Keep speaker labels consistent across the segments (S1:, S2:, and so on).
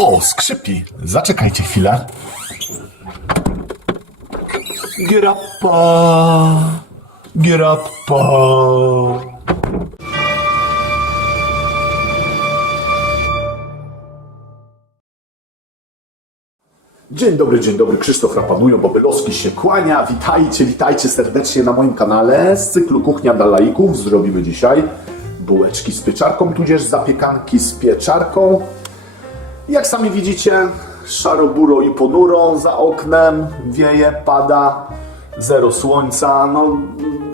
S1: O, skrzypi. Zaczekajcie chwilę. Grappa. Grappa. Dzień dobry, dzień dobry. Krzysztof Rapanujo, Bobylowski się kłania. Witajcie, witajcie serdecznie na moim kanale z cyklu Kuchnia dla laików. Zrobimy dzisiaj bułeczki z pieczarką, tudzież zapiekanki z pieczarką. Jak sami widzicie, szaro, buro i ponuro za oknem, wieje, pada, zero słońca. No,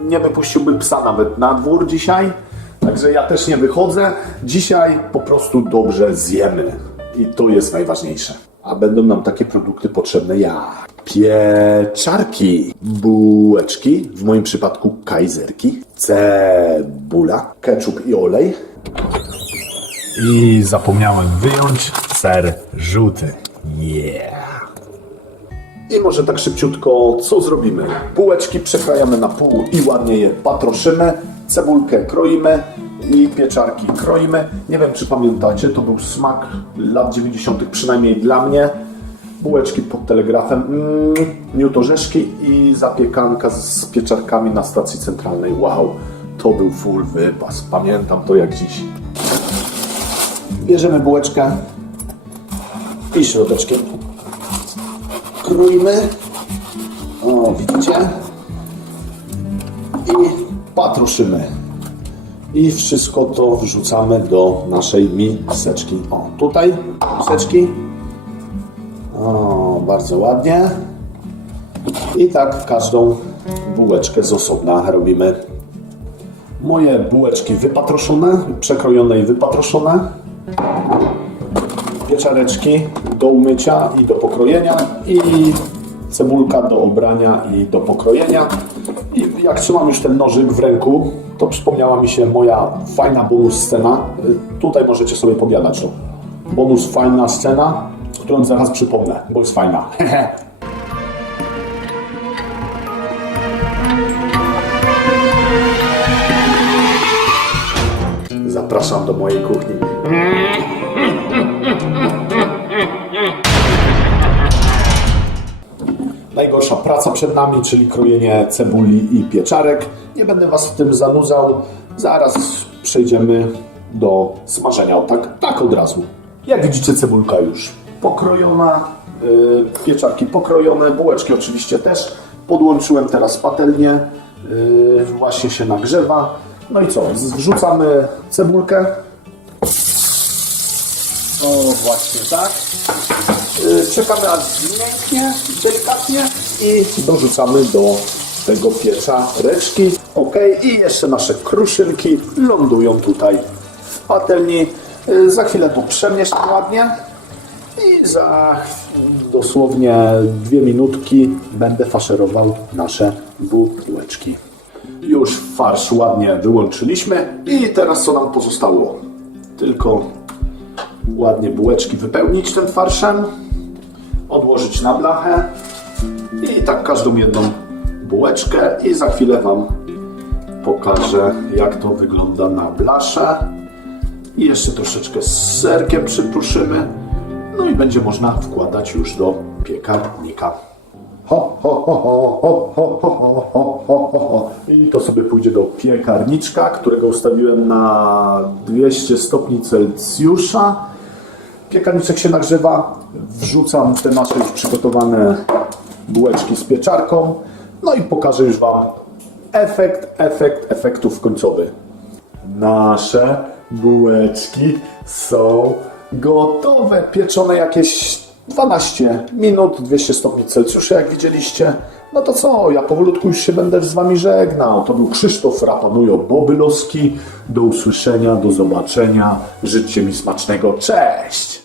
S1: nie wypuściłbym psa nawet na dwór dzisiaj, także ja też nie wychodzę. Dzisiaj po prostu dobrze zjemy i to jest najważniejsze. A będą nam takie produkty potrzebne jak pieczarki, bułeczki, w moim przypadku kajzerki, cebula, ketchup i olej, i zapomniałem wyjąć ser żółty. Yeah! I może tak szybciutko, co zrobimy? Bułeczki przekrajamy na pół i ładnie je patroszymy. Cebulkę kroimy i pieczarki kroimy. Nie wiem, czy pamiętacie, to był smak lat 90., przynajmniej dla mnie. Bułeczki pod telegrafem, mm, miód i zapiekanka z pieczarkami na stacji centralnej. Wow, to był full wypas. Pamiętam to jak dziś. Bierzemy bułeczkę i środeczkiem krójmy. O, widzicie? I patruszymy. I wszystko to wrzucamy do naszej miseczki. O, tutaj miseczki. O, bardzo ładnie. I tak każdą bułeczkę z osobna robimy. Moje bułeczki wypatroszone, przekrojone i wypatroszone pieczareczki do umycia i do pokrojenia i cebulka do obrania i do pokrojenia. I jak trzymam już ten nożyk w ręku, to przypomniała mi się moja fajna bonus scena. Tutaj możecie sobie pobiadać to. Bonus fajna scena, którą zaraz przypomnę, bo jest fajna. Zapraszam do mojej kuchni. Najgorsza praca przed nami, czyli krojenie cebuli i pieczarek. Nie będę Was w tym zanudzał. Zaraz przejdziemy do smażenia. O, tak, tak od razu. Jak widzicie, cebulka już pokrojona, yy, pieczarki pokrojone, bułeczki oczywiście też. Podłączyłem teraz patelnię, yy, właśnie się nagrzewa. No i co? Wrzucamy cebulkę. O, właśnie tak. Y, Czekamy aż zmięknie, delikatnie i dorzucamy do tego pieca reczki. Ok, i jeszcze nasze kruszynki lądują tutaj w patelni. Y, Za chwilę tu przemieszczę ładnie i za dosłownie dwie minutki będę faszerował nasze bułeczki. Już farsz ładnie wyłączyliśmy i teraz co nam pozostało? Tylko ładnie bułeczki wypełnić tym farszem, odłożyć na blachę i tak każdą jedną bułeczkę i za chwilę Wam pokażę jak to wygląda na blasze i jeszcze troszeczkę z serkiem przypruszymy no i będzie można wkładać już do piekarnika. I to sobie pójdzie do piekarniczka, którego ustawiłem na 200 stopni Celsjusza. Piekarniczek się nagrzewa, wrzucam te nasze już przygotowane bułeczki z pieczarką, no i pokażę już Wam efekt, efekt efektów końcowy. Nasze bułeczki są gotowe, pieczone jakieś 12 minut, 200 stopni Celsjusza, jak widzieliście. No to co, ja powolutku już się będę z Wami żegnał. To był Krzysztof Rapanujo Bobylowski. Do usłyszenia, do zobaczenia. Życzcie mi smacznego. Cześć!